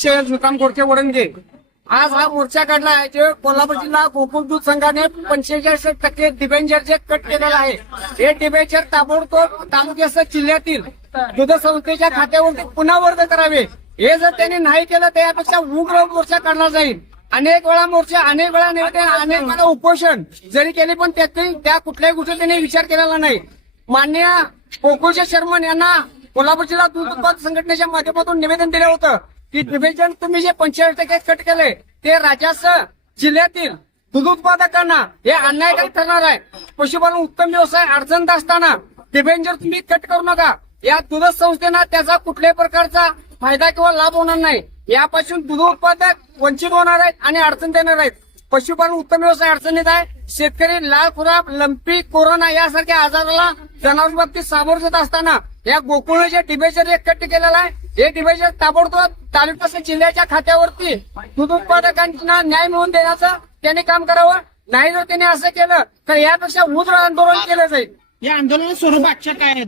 श्रीकांत गोडके वडंगे आज हा मोर्चा काढला आहे जे कोल्हापूर जिल्हा गोकुळ दूध संघाने 45% डिबेंचर जे कट केलेला आहे. हे डिबेंचर ताबडतोब तालुक्यासह जिल्ह्यातील दूध संस्थेच्या खात्यावरती पुन्हा वर्ग करावे. हे जर त्यांनी नाही केलं त्यापेक्षा उग्र मोर्चा काढला जाईल. अनेक वेळा मोर्चा, अनेक वेळा निवेदन, अनेक वेळा उपोषण जरी केली पण त्या कुठल्याही गोष्टी त्यांनी विचार केलेला नाही. माननीय गोकुळचे चेअरमन यांना कोल्हापूर जिल्हा दूध उत्पादक संघटनेच्या माध्यमातून निवेदन दिलं होतं की डिबेंचर तुम्ही जे 45% कट केले ते राज्यासह जिल्ह्यातील दूध उत्पादकांना हे अन्यायकारी ठरणार आहे. पशुपालन उत्तम व्यवसाय अडचणीत असताना डिबेंचर तुम्ही कट करू नका. या दूध संस्थेना त्याचा कुठल्याही प्रकारचा फायदा किंवा लाभ होणार नाही. यापासून दूध उत्पादक वंचित होणार आहेत आणि अडचण देणार आहेत. पशुपालन उत्तम व्यवसाय अडचणीत आहे. शेतकरी लाल खुराप, लंपी, कोरोना यासारख्या आजाराला जनावर बाबतीत सामोरं जात असताना या गोकुळने जे डिबेंचर कट केलेलं आहे हे डिबेंचर ताबडतोब तालुक्यासह जिल्ह्याच्या खात्यावरती दूध उत्पादकांना न्याय मिळवून देण्याचं त्यांनी काम करावं. नाही जर त्यांनी असं केलं तर यापेक्षा उग्र आंदोलन केलं जाईल. या आंदोलनाचं स्वरूप आजच्या काय आहे?